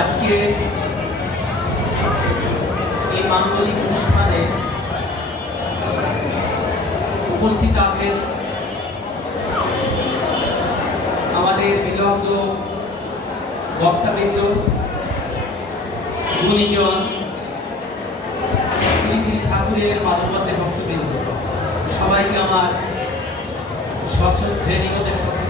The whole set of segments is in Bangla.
আজকে এই মাঙ্গলিক উপস্থিত আছেন আমাদের বিলগ্ন বক্তাবৃন্দ, গুণীজন, শ্রী শ্রী ঠাকুরের পাদপদ্মে ভক্তবৃন্দ। সবাইকে আমার শ্রেণির মধ্যে সশস্ত্র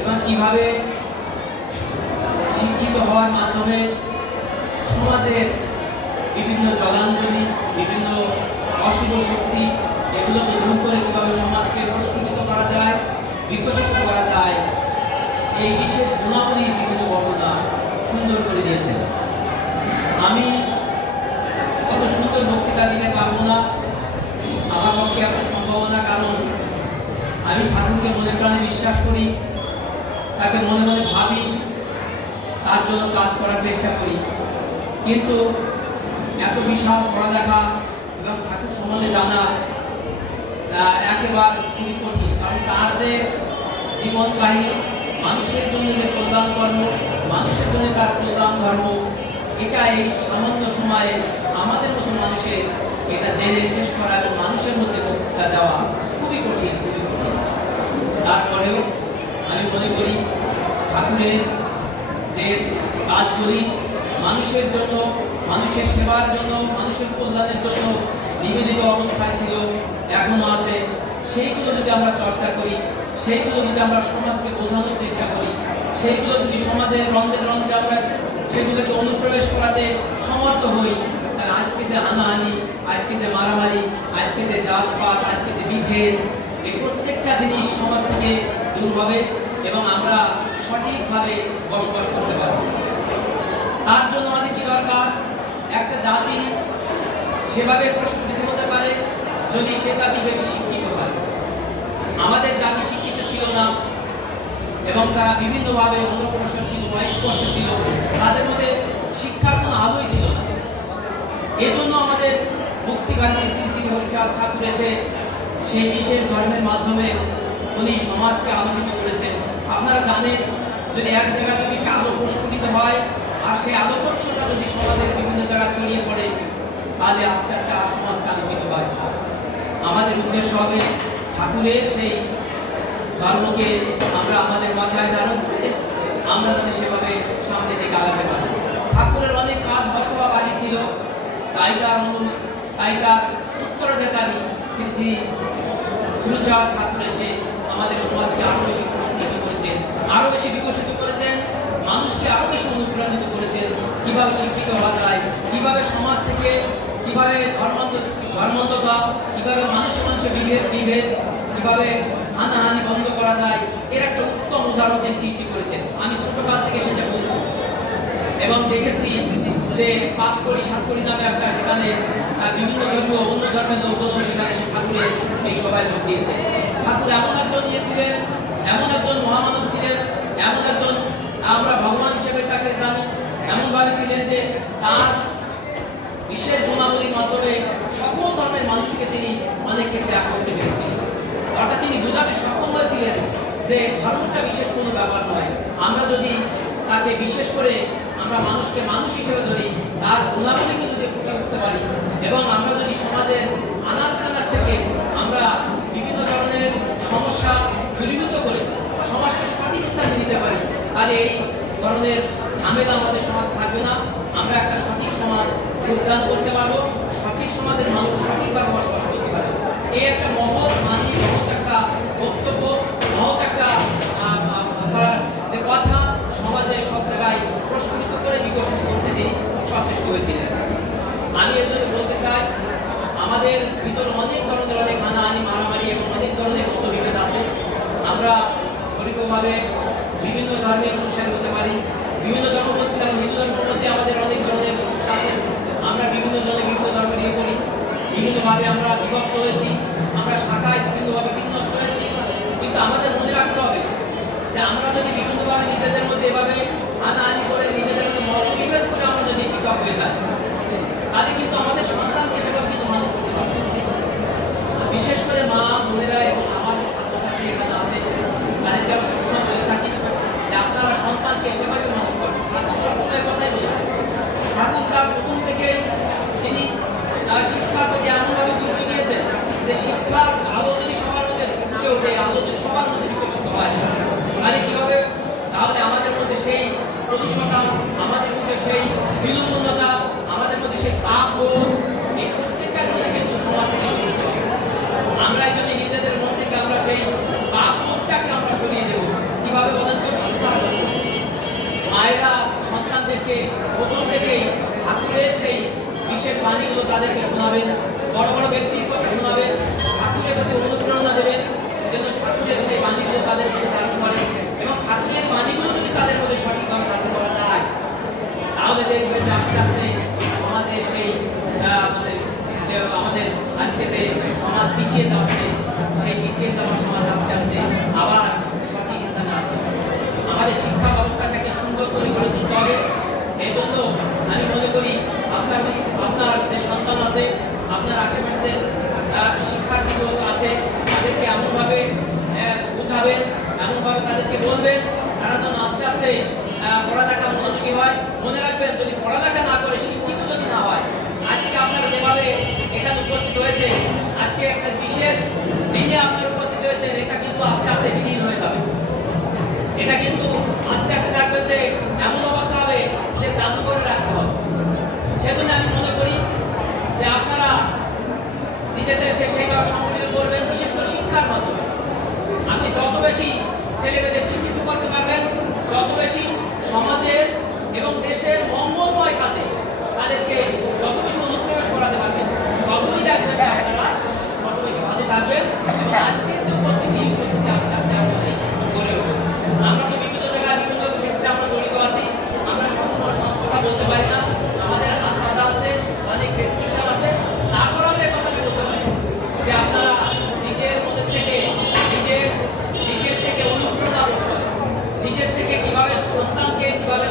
এবং কীভাবে শিক্ষিত হওয়ার মাধ্যমে সমাজের বিভিন্ন জলাঞ্জলি, বিভিন্ন অশুভ শক্তি এগুলোকে দূর করে কীভাবে সমাজকে প্রস্ফুটিত করা যায়, বিকশিত করা যায়, এই বিশেষ গুণাবলী বিভিন্ন বর্ণনা সুন্দর করে দিয়েছেন। আমি অত সুন্দর বক্তৃতা দিতে পারব না। আমার পক্ষে এত সম্ভাবনা কারণ আমি ঠাকুরকে মনে প্রাণে বিশ্বাস করি। তাকে মনে মনে ভাবি, তার জন্য কাজ করার চেষ্টা করি। কিন্তু এত বিশাল পড়ালেখা এবং ঠাকুর সম্বন্ধে জানা একেবারে খুবই কঠিন। কারণ তার যে জীবন কাহিনী, মানুষের জন্য যে কল্যাণ কর্ম, মানুষের জন্য তার কল্যাণ ধর্ম, এটা এই সামান্য সময়ে আমাদের মতো মানুষের এটা জেনে শেষ করা এবং মানুষের মধ্যে বক্তৃতা দেওয়া খুবই কঠিন খুবই কঠিন। তারপরেও আমি মনে করি ঠাকুরের যে কাজগুলি মানুষের জন্য, মানুষের সেবার জন্য, মানুষের কল্যাণের জন্য নিবেদিত অবস্থায় ছিল, এখনও আছে। সেইগুলো যদি আমরা চর্চা করি, সেইগুলো যদি আমরা সমাজকে বোঝানোর চেষ্টা করি, সেইগুলো যদি সমাজের রন্ধে রন্ধে আমরা সেগুলোকে অনুপ্রবেশ করাতে সমর্থ হই, তাহলে আজকে যে হানাহানি, আজকে যে মারামারি, আজকে যে জাতপাত, আজকে যে বিভেদ, এই প্রত্যেকটা জিনিস সমাজ থেকে দূর হবে এবং আমরা সঠিকভাবে বসবাস করতে পারব। তার জন্য আমাদের কি দরকার? একটা জাতি সেভাবে প্রস্ফুটিত হতে পারে যদি সে জাতি বেশি শিক্ষিত হয়। আমাদের জাতি শিক্ষিত ছিল না এবং তারা বিভিন্নভাবে অনগ্রসর ছিল বয়স্পর্শ ছিল তাদের মধ্যে শিক্ষার কোনো আলোই ছিল না। এজন্য আমাদের মুক্তিগান্ধী শ্রী শ্রী হরিচাঁদ ঠাকুর এসে সেই বিশেষ ধর্মের মাধ্যমে উনি সমাজকে আলোকিত করেছেন। আপনারা জানেন, যদি এক জায়গায় যদি একটা আলো প্রস্ফুটিত হয়, আর সেই আলোকচ্ছটা যদি সমাজের বিভিন্ন জায়গায় ছড়িয়ে পড়ে, তাহলে আস্তে আস্তে আর সমাজকে আলোকিত হয়। আমাদের উদ্দেশ্য হবে ঠাকুরের সেই ধর্মকে আমরা আমাদের মাথায় ধারণ করে আমরা যাতে সেভাবে সামনে দিকে আগাতে পারি। ঠাকুরের অনেক কাজ হয়তো বা বাকি ছিল। তাই তার অনু তাই তার উত্তরাধিকারী শ্রী শ্রী গুরুচাঁদ ঠাকুর এসে আমাদের সমাজকে আরও বেশি প্রস্ফুটিত করেছেন, আরও বেশি বিকশিত করেছেন, মানুষকে আরও বেশি অনুপ্রাণিত করেছেন, কীভাবে শিক্ষিত হওয়া যায়, কীভাবে সমাজ থেকে, কীভাবে ধর্মান্ত, ধর্মান্ততা, কীভাবে মানুষ মানুষের বিভেদ বিভেদ, কীভাবে হানাহানি বন্ধ করা যায়, এর একটা উত্তম উদাহরণ তিনি সৃষ্টি করেছেন। আমি ছোটকাল থেকে সেটা শুনেছি এবং দেখেছি যে পাঁচ কোটি, সাত কোটি নামে একটা সেখানে বিভিন্ন ধর্মীয়, অন্য ধর্মের লোকজনও সেখানে সে ঠাকুরের এই সভায় যোগ দিয়েছে। ঠাকুর এমন একজন ইয়ে ছিলেন, এমন একজন মহামানব ছিলেন, এমন একজন আমরা ভগবান হিসেবে তাকে জানি এমনভাবে ছিলেন যে তার বিশেষ গুণাবলীর মাধ্যমে সকল ধর্মের মানুষকে তিনি অনেক ক্ষেত্রে এক করতে পেরেছিলেন অর্থাৎ তিনি বোঝাতে সক্ষম হয়েছিলেন যে ধর্মটা বিশেষ কোনো ব্যাপার নয়। আমরা যদি তাকে বিশেষ করে আমরা মানুষকে মানুষ হিসেবে ধরি, তার গুণাবলীকে যদি ফুটে উঠতে পারি, এবং আমরা যদি সমাজের আনাজ কানাজ থেকে আমরা বিভিন্ন ধরনের সমস্যা দূরীভূত করে সমাজকে সঠিক স্থানে দিতে পারি তাহলে এই ধরনের ঝামেলা আমাদের সমাজ থাকবে না। আমরা একটা সঠিক সমাজ যোগদান করতে পারব। সঠিক সমাজের মানুষ সঠিকভাবে বসবাস করতে পারবে। এই একটা মহৎ, মানি, মহৎ একটা বক্তব্য, মহৎ একটা আপনার যে কথা সমাজে সব জায়গায় প্রস্ফুটিত করে বিকশিত করতে তিনি সচেষ্ট হয়েছিলেন। আমি এর জন্য বলতে চাই, আমাদের ভিতরে অনেক ধরনের অনেক হানাহানি মারামারি এবং অনেক ধরনের মতবিভেদ আছে। আমরা গরিবভাবে বিভিন্ন ধর্মের অনুসারী হতে পারি, বিভিন্ন ধর্ম বলছি যেমন হিন্দু ধর্মের মধ্যে আমাদের অনেক ধরনের সমস্যা আছে। আমরা বিভিন্ন জনে বিভিন্ন ধর্ম নিয়ে করি বিভিন্নভাবে আমরা বিভক্ত হয়েছি, আমরা শাখায় বিভিন্নভাবে বিন্যস্ত হয়েছি। কিন্তু আমাদের মনে রাখতে হবে যে আমরা যদি বিভিন্নভাবে নিজেদের মধ্যে এভাবে আনাআনি করে নিজেদের মধ্যে মতবিভেদ করে আমরা যদি পৃথক হয়ে যাই তাহলে কিন্তু আমাদের সন্তানকে সেভাবে কিন্তু মানুষ করতে পারবে না। বিশেষ করে মা বোনেরা এবং আমাদের ছাত্রছাত্রী এখানে আছে তাদেরকে আমি সবসময় বলে থাকি যে আপনারা শিক্ষার আলো যদি সবার মধ্যে ফুটে ওঠে আলো যদি সবার মধ্যে হয় তাহলে কি হবে তাহলে আমাদের মধ্যে সেই প্রদূষণতা আমাদের মধ্যে সেই বিলুমূল্যতা আমাদের মধ্যে সেই পাপ বোধ, এই প্রত্যেকটা জিনিস কিন্তু সমাজ থেকে আমরা নিতে হবে আমরা যদি নিজেদের মন থেকে আমরা সেই পাপ বোধটাকে আমরা সরিয়ে দেব কীভাবে বলেন তো শিক্ষার মাধ্যমে মায়েরা সন্তানদেরকে প্রথম থেকেই ঠাকুরের সেই বিশেষ বাণীগুলো তাদেরকে শোনাবেন, বড় বড় ব্যক্তির কথা শোনাবেন, ঠাকুরের প্রতি অনুপ্রেরণা দেবেন, যেন ঠাকুরের সেই বাণীগুলো তাদের মধ্যে ধারণ করে এবং ঠাকুরের বাণীগুলো যদি তাদের মধ্যে সঠিকভাবে ধারণ করা যায়, তাহলে দেখবেন যে আস্তে আস্তে সমাজে সেই আমাদের যে আমাদের আজকে যে সমাজ পিছিয়ে যাচ্ছে, সেই পিছিয়ে যাওয়া সমাজ আস্তে আস্তে আবার সঠিক স্থানে আসবে আমাদের শিক্ষা ব্যবস্থাটাকে সুন্দর করে গড়ে তুলতে হবে এই জন্য আমি মনে করি আপনার শিক- আপনার যে সন্তান আছে আপনার আশেপাশে যে আহ, শিক্ষার্থীগুলো আছে তাদেরকে এমনভাবে আহ, বোঝাবেন এমনভাবে তাদেরকে বলবেন তারা যেন আস্তে আস্তে আহ, পড়ালেখা মনোযোগী হয় মনে রাখবেন, যদি পড়ালেখা না করে, শিক্ষিত যদি না হয়, আজকে আপনারা যেভাবে এখানে উপস্থিত হয়েছে, আজকে একটা বিশেষ দিনে আপনারা উপস্থিত হয়েছেন এটা কিন্তু আস্তে আস্তে বিলীন হয়ে যাবে। এটা কিন্তু আস্তে আস্তে দেখবেন যে এমন অবস্থা হবে যে চালু করে রাখতে হবে। সেজন্য আমি মনে করি যে আপনারা নিজেদের সে সেইভাবে সংগঠিত করবেন, বিশেষ করে শিক্ষার মাধ্যমে। আপনি যত বেশি ছেলেমেয়েদের শিক্ষিত করতে পারবেন, যত বেশি সমাজের এবং দেশের মঙ্গলময় কাজে তাদেরকে যত বেশি অনুপ্রবেশ করাতে পারবেন, ততই দেখা যাবে আপনারা। তত বেশি ভালো থাকবেন এবং আজকের যে উপস্থিতি এই উপস্থিতি আস্তে আস্তে আরও বেশি গড়ে উঠবে আমরা তো বিভিন্ন জায়গায় বিভিন্ন ক্ষেত্রে আমরা জড়িত আছি আমরা সবসময় সব কথা বলতে পারি না আমাদের হাত বাঁধা আছে অনেক রেস্ট্রিকশন আছে তারপর আমরা এই কথাটা বলতে পারি যে আপনারা নিজের মধ্যে থেকে নিজের নিজের থেকে অনুপ্রেরণা বোধ করেন নিজের থেকে কীভাবে সন্তানকে কীভাবে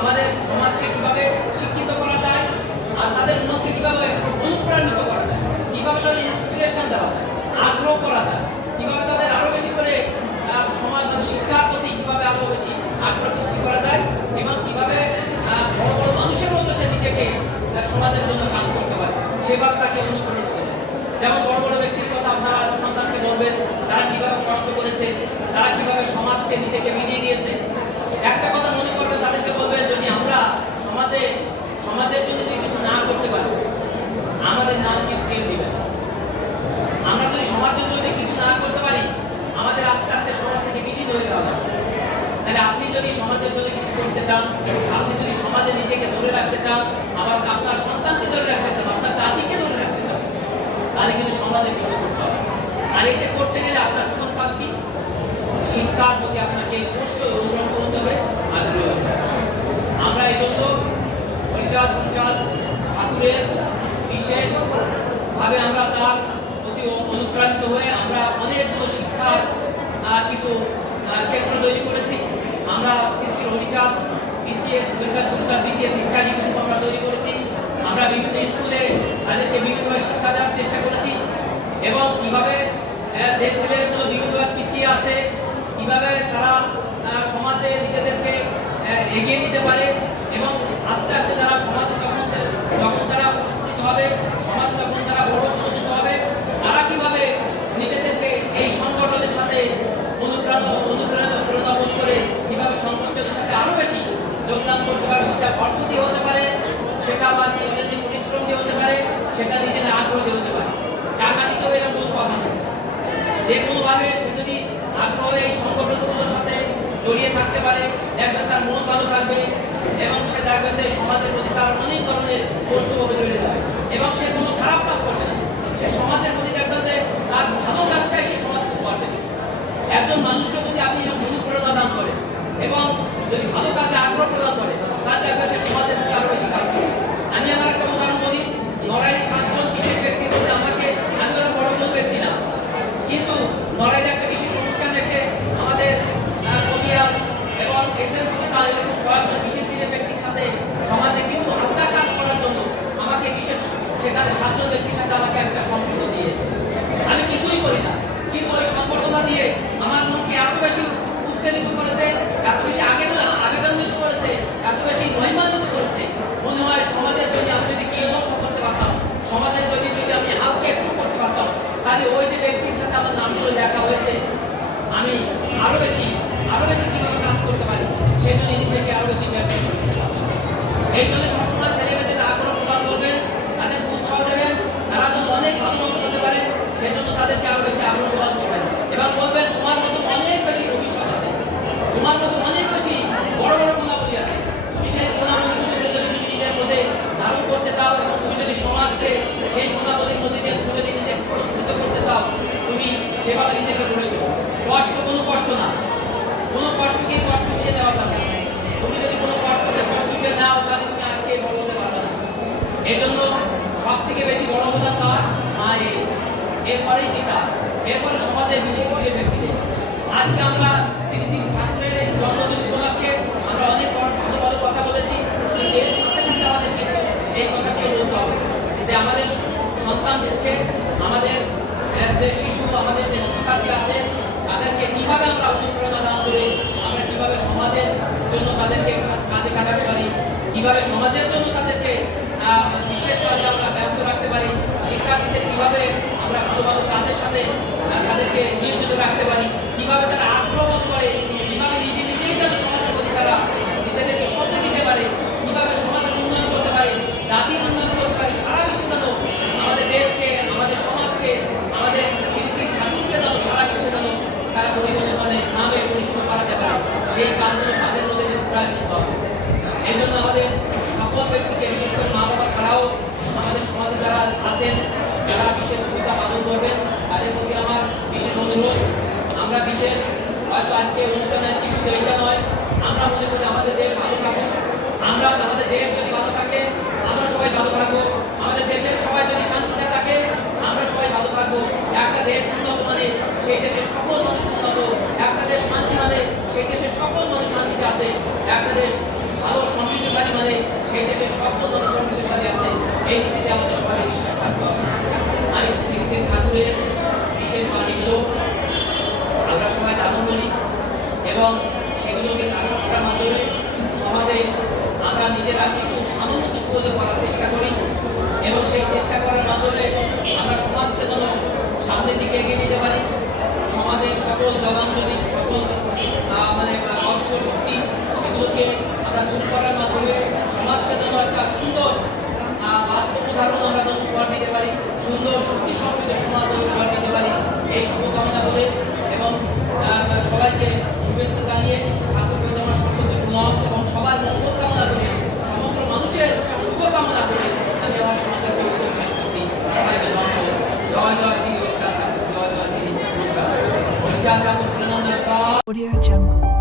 আমাদের সমাজকে কীভাবে শিক্ষিত করা যায় আর তাদের মনকে কীভাবে অনুপ্রাণিত করা যায় কীভাবে তাদের ইন্সপিরেশন দেওয়া যায় আগ্রহ করা যায়। কীভাবে তাদের আরও বেশি করে সমাজ মানে শিক্ষার প্রতি কীভাবে আরও বেশি আগ্রহ সৃষ্টি করা যায় এবং কীভাবে বড় বড় মানুষের মতো সে নিজেকে সমাজের জন্য কাজ করতে পারে সেভাবে তাকে অনুপ্রাণিত করবে যেমন বড় বড় ব্যক্তির কথা আপনারা সন্তানকে বলবেন, তারা কীভাবে কষ্ট করেছে, তারা কীভাবে সমাজকে নিজেকে মিলিয়ে দিয়েছে একটা কথা মনে করবেন তাদেরকে বলবেন যদি আমরা সমাজে সমাজের জন্য যদি কিছু না করতে পারি আমাদের নাম কিন্তু কেউ দিবে না। আমরা যদি সমাজের জন্য যদি কিছু না করতে পারি আমাদের আস্তে আস্তে সমাজ থেকে বিলীন হয়ে যাওয়া লাগবে। তাহলে আপনি যদি সমাজের জন্য কিছু করতে চান আপনি যদি সমাজে নিজেকে ধরে রাখতে চান আবার আপনার সন্তানকে ধরে রাখতে চান আপনার জাতিকে ধরে রাখতে চান তাহলে কিন্তু সমাজের জন্য করতে হবে আর এটা করতে গেলে আপনার প্রথম কাজ কি শিক্ষার প্রতি আপনাকে অবশ্যই অনুরোধ করতে হবে, আগ্রহী আমরা এই জন্য পরিচাল পরিচাল ঠাকুরের বিশেষ ভাবে আমরা তার প্রতি অনুপ্রাণিত হয়ে আমরা অনেকগুলো শিক্ষার কিছু ক্ষেত্র তৈরি করেছি। আমরা চিত্র Harichand BCS Harichand Harichand BCS study group আমরা তৈরি করেছি। আমরা বিভিন্ন স্কুলে তাদেরকে বিভিন্নভাবে শিক্ষা দেওয়ার চেষ্টা করেছি। এবং কীভাবে যে ছেলেগুলো বিভিন্নভাবে পিছিয়ে আছে কীভাবে তারা সমাজে নিজেদেরকে এগিয়ে নিতে পারে এবং আস্তে আস্তে তারা সমাজে যখন যখন তারা প্রস্ফুটিত হবে, সমাজে যখন তারা বড় কোনো হবে, তারা কীভাবে নিজেদেরকে এই সংগঠনের সাথে অনুপ্রাণিত অনুপ্রেরণা প্রেরণা বোধ করে, কীভাবে সংগঠনের সাথে আরও বেশি যোগদান করতে পারে, সেটা অর্থ দিয়ে হতে পারে, সেটা বলেন যে পরিশ্রম দিয়ে হতে পারে, সেটা নিজের আগ্রহ দিয়ে হতে পারে। টাকা দিতেও এরকম কোনো কথা নেই। যে কোনোভাবে তার মন ভালো থাকবে এবং সে দেখবে যে সমাজের প্রতি তার অনেক ধরনের কর্তব্য তৈরি হয় এবং সে কোনো খারাপ কাজ করবে না। সে সমাজের প্রতি দেখবে যে তার ভালো কাজটাই সে সমাজ করতে পারবে একজন মানুষকে যদি আপনি অনুপ্রেরণা দান করেন এবং যদি ভালো কাজে আগ্রহ উদ্বেলিত করেছে, এত বেশি আগে আবেগান্বিত করেছে, এত বেশি মহিমান্বিত করেছে। মনে হয় সমাজের জন্য আমি যদি কি করতে পারতাম, সমাজের যদি যদি আমি একটু করতে পারতাম, তাহলে ওই যে ব্যক্তির সাথে আমার নামগুলো দেখা হয়েছে, আমি আরও বেশি আরও বেশি কীভাবে কাজ করতে পারি, সেই জন্য নিজেকে আরও বেশি এই জন্য সবসময় ছেলেমেয়েদের আগ্রহ প্রদান করবেন তাদেরকে উৎসাহ দেবেন তারা যেন অনেক ভালো মানুষ হতে পারে সেই জন্য তাদেরকে আরও বেশি আগ্রহ প্রদান করবেন এবং বলবেন তোমার মতো অনেক বেশি ভবিষ্যৎ আছে তোমার অনেক বেশি বড় বড় গুণাবলী আছে। তুমি সেই গুণাবলীগুলোকে যদি তুমি নিজের মধ্যে ধারণ করতে চাও এবং তুমি যদি সমাজকে সেই গুণাবলীর মধ্যে দিয়ে তুমি যদি করতে চাও, তুমি সেভাবে নিজেকে গড়ে তোলো। কষ্ট কোনো কষ্ট না। কোনো কষ্টকে কষ্ট হিসেবে দেওয়া যাবে না। তুমি যদি কোনো কষ্টকে কষ্ট হিসেবে নাও, তাহলে তুমি আজকে বড় পারবে না। এই জন্য সব থেকে বেশি বড় অবদান তার মায়ের এরপরেই পিতা। এরপরে সমাজের বিশেষ বিশেষ ব্যক্তিদের। আজকে আমরা শ্রী শ্রী ঠাকুরের এই জন্মদিন উপলক্ষে আমরা অনেক বড় ভালো ভালো কথা বলেছি কিন্তু এর সাথে সাথে আমাদের এই কথাগুলো বলতে হবে যে আমাদের সন্তানদেরকে, আমাদের যে শিশু, আমাদের যে শিক্ষার্থী আছে, তাদেরকে কীভাবে আমরা অনুপ্রেরণা দান করে আমরা কীভাবে সমাজের জন্য তাদেরকে কাজে কাটাতে পারি, কীভাবে সমাজের জন্য তাদেরকে বিশেষ কাজে আমরা ব্যস্ত রাখতে পারি, শিক্ষার্থীদের কীভাবে আমরা ভালো ভালো কাজের সাথে তাদেরকে নিয়োজিত রাখতে পারি, কীভাবে তারা আগ্রহ বোধ করে কীভাবে নিজে নিজেই যেন সমাজের প্রতি তারা নিজেদেরকে সময় দিতে পারে কীভাবে সমাজের উন্নয়ন করতে পারে জাতির উন্নয়ন করতে পারে সারা বিশ্বে যেন আমাদের দেশকে আমাদের সমাজকে আমাদের শ্রী শ্রী ঠাকুরকে যেন সারা বিশ্বে যেন তারা পরিগণে মানে নামে পরিচিত করাতে পারে সেই কাজগুলো তাদের মধ্যে প্রায় করতে হবে। এই জন্য আমাদের সকল ব্যক্তিকে, বিশেষ করে মা বাবা ছাড়াও আমাদের সমাজে যারা আছেন যারা বিশেষ ভূমিকা পালন করবেন। তাদের প্রতি আমার বিশেষ অনুরোধ। আমরা বিশেষ হয়তো আজকে অনুষ্ঠানে আছি, শুধু এইটা নয়, আমরা মনে করি আমাদের দেশ ভালো থাকুক। আমরা, আমাদের দেশ যদি ভালো থাকে, আমরা সবাই ভালো থাকব Audio Jungle.